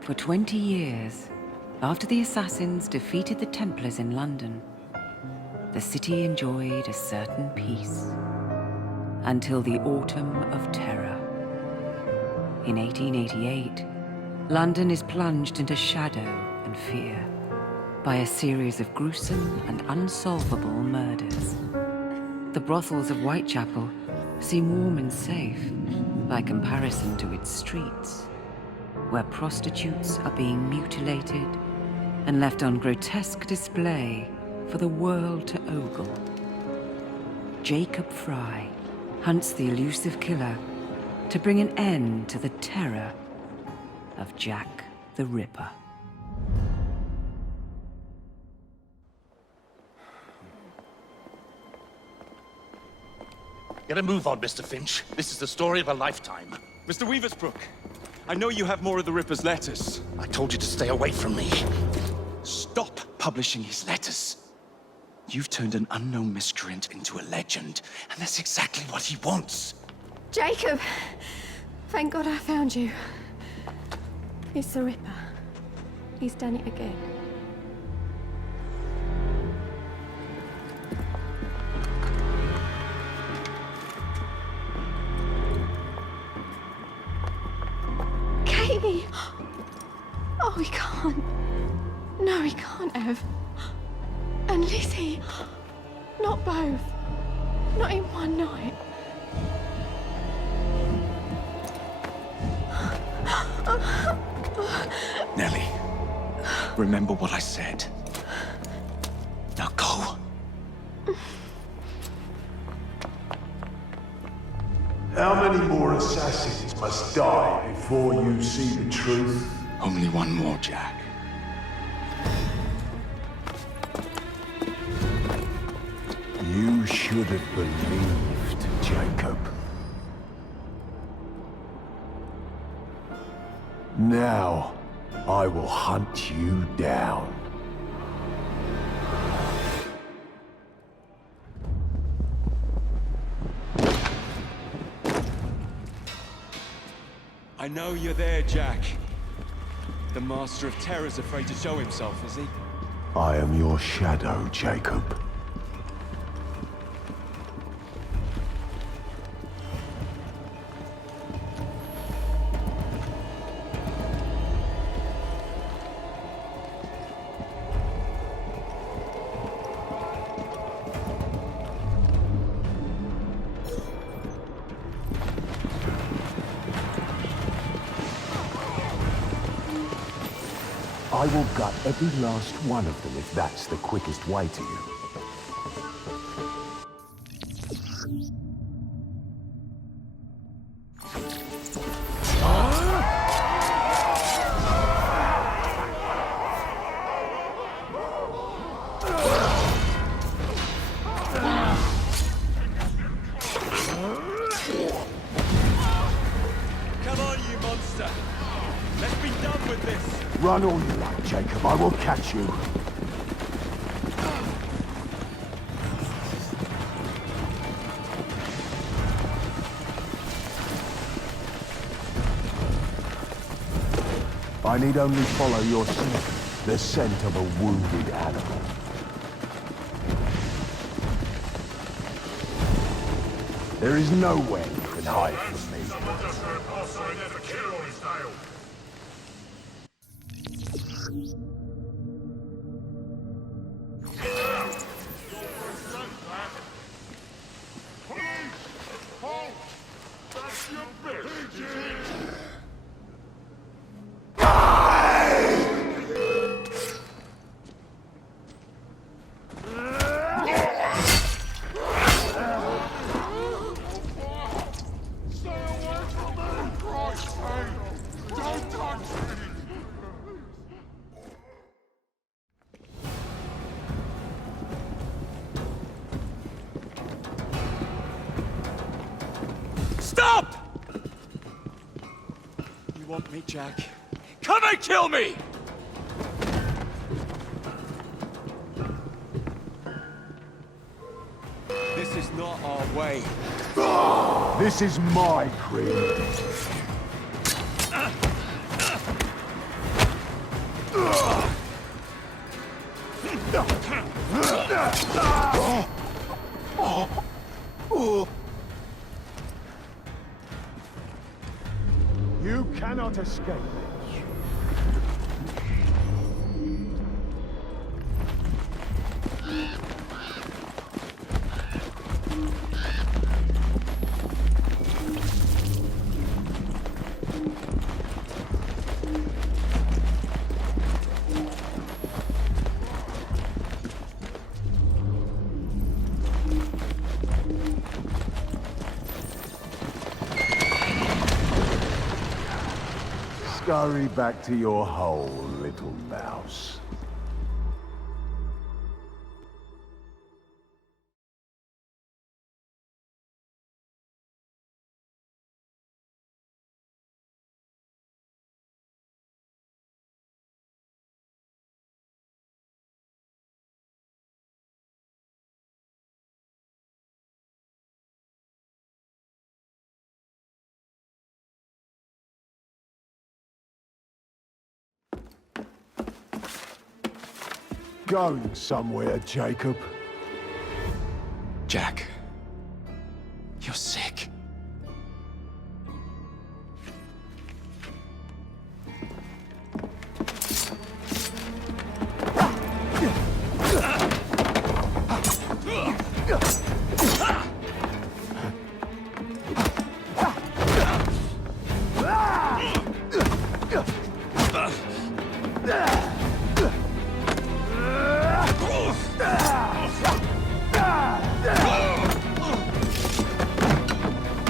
For 20 years, after the assassins defeated the Templars in London, the city enjoyed a certain peace. Until the Autumn of Terror. In 1888, London is plunged into shadow and fear by a series of gruesome and unsolvable murders. The brothels of Whitechapel seem warm and safe by comparison to its streets, where prostitutes are being mutilated and left on grotesque display for the world to ogle. Jacob Fry hunts the elusive killer to bring an end to the terror of Jack the Ripper. Get a move on, Mr. Finch. This is the story of a lifetime. Mr. Weaversbrook, I know you have more of the Ripper's letters. I told you to stay away from me. Stop publishing his letters. You've turned an unknown miscreant into a legend, and that's exactly what he wants. Jacob! Thank God I found you. It's the Ripper. He's done it again. Katie! Oh, he can't. No, he can't have. And Lizzie. Not both. Not in one night. Nellie, remember what I said. Now go. How many more assassins must die before you see the truth? Only one more, Jack. You should have believed, Jacob. Now, I will hunt you down. I know you're there, Jack. The Master of Terror's afraid to show himself, is he? I am your shadow, Jacob. I will gut every last one of them if that's the quickest way to you. Come on, you monster! Let's be done with this! Run all you like, Jacob. I will catch you. I need only follow your scent, the scent of a wounded animal. There is nowhere you can hide from me. Stop! You want me, Jack? Come and kill me! not our way. This is my creed. You cannot escape it. Scurry back to your hole, little mouse. Going somewhere, Jacob? Jack, you're sick.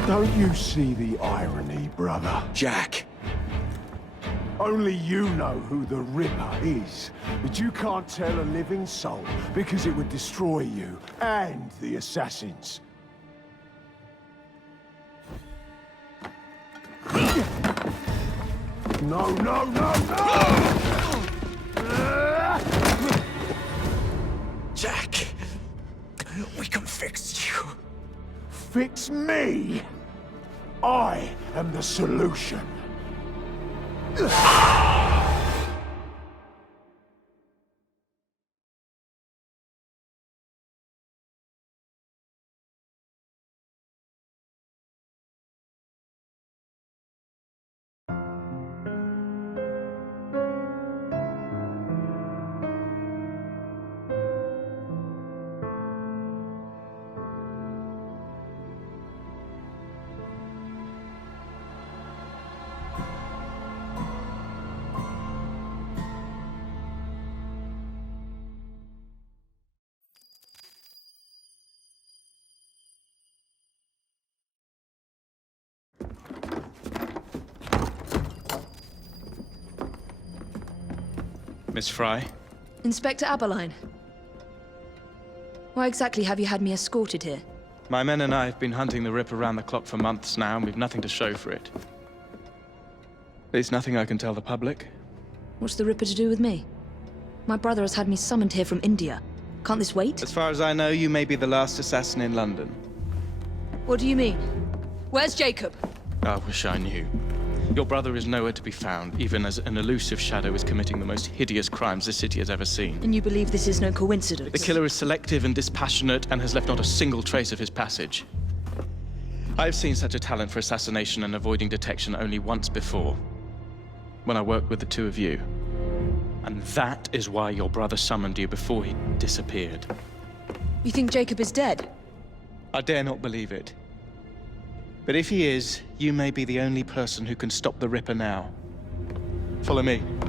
Don't you see the irony, brother? Jack! Only you know who the Ripper is, but you can't tell a living soul because it would destroy you and the assassins. No, no, no, no! Jack! We can fix you. Fix me? I am the solution. Miss Fry? Inspector Aberline. Why exactly have you had me escorted here? My men and I have been hunting the Ripper around the clock for months now, and we've nothing to show for it. There's nothing I can tell the public. What's the Ripper to do with me? My brother has had me summoned here from India. Can't this wait? As far as I know, you may be the last assassin in London. What do you mean? Where's Jacob? I wish I knew. Your brother is nowhere to be found, even as an elusive shadow is committing the most hideous crimes this city has ever seen. And you believe this is no coincidence? The killer is selective and dispassionate and has left not a single trace of his passage. I've seen such a talent for assassination and avoiding detection only once before, when I worked with the two of you. And that is why your brother summoned you before he disappeared. You think Jacob is dead? I dare not believe it. But if he is, you may be the only person who can stop the Ripper now. Follow me. When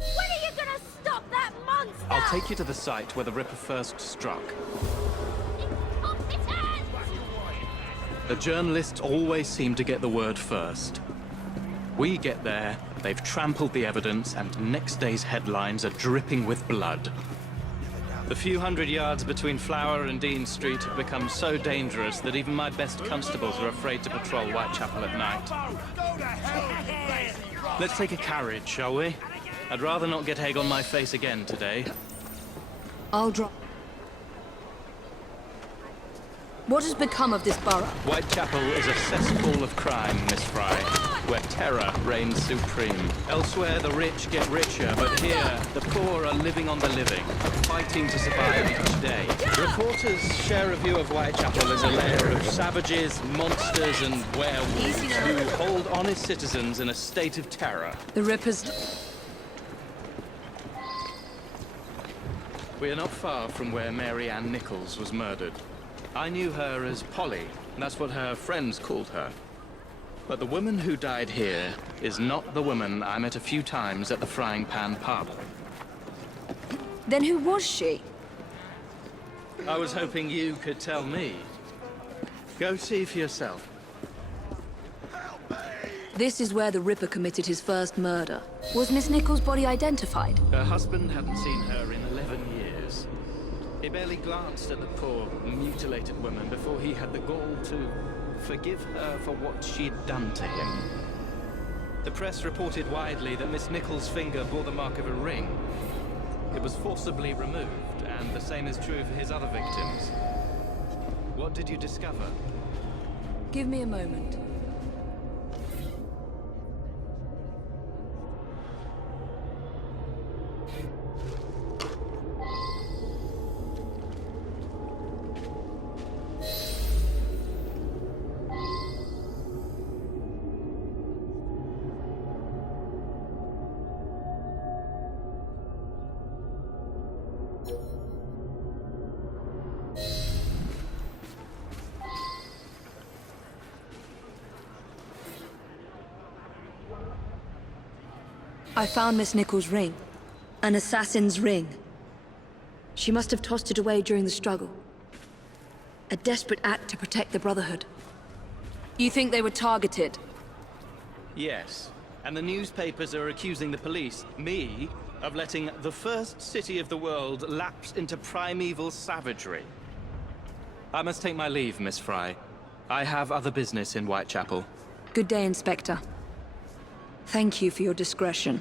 are you gonna stop that monster? I'll take you to the site where the Ripper first struck. Incompetent! The journalists always seem to get the word first. We get there, they've trampled the evidence, and next day's headlines are dripping with blood. The few hundred yards between Flower and Dean Street have become so dangerous that even my best constables are afraid to patrol Whitechapel at night. Let's take a carriage, shall we? I'd rather not get egg on my face again today. I'll drop. What has become of this borough? Whitechapel is a cesspool of crime, Miss Fry, where terror reigns supreme. Elsewhere, the rich get richer, but here, the poor are living on the living, fighting to survive each day. Reporters share a view of Whitechapel as a lair of savages, monsters, and werewolves who hold honest citizens in a state of terror. The Rippers. We are not far from where Mary Ann Nichols was murdered. I knew her as Polly, that's what her friends called her. But the woman who died here is not the woman I met a few times at the Frying Pan pub. Then who was she? I was hoping you could tell me. Go see for yourself. This is where the Ripper committed his first murder. Was Miss Nichols' body identified? Her husband hadn't seen her in 11 years. He barely glanced at the poor, mutilated woman before he had the gall to forgive her for what she'd done to him. The press reported widely that Miss Nichols' finger bore the mark of a ring. It was forcibly removed, and the same is true for his other victims. What did you discover? Give me a moment. I found Miss Nichols' ring. An assassin's ring. She must have tossed it away during the struggle. A desperate act to protect the Brotherhood. You think they were targeted? Yes. And the newspapers are accusing the police, me, of letting the first city of the world lapse into primeval savagery. I must take my leave, Miss Fry. I have other business in Whitechapel. Good day, Inspector. Thank you for your discretion.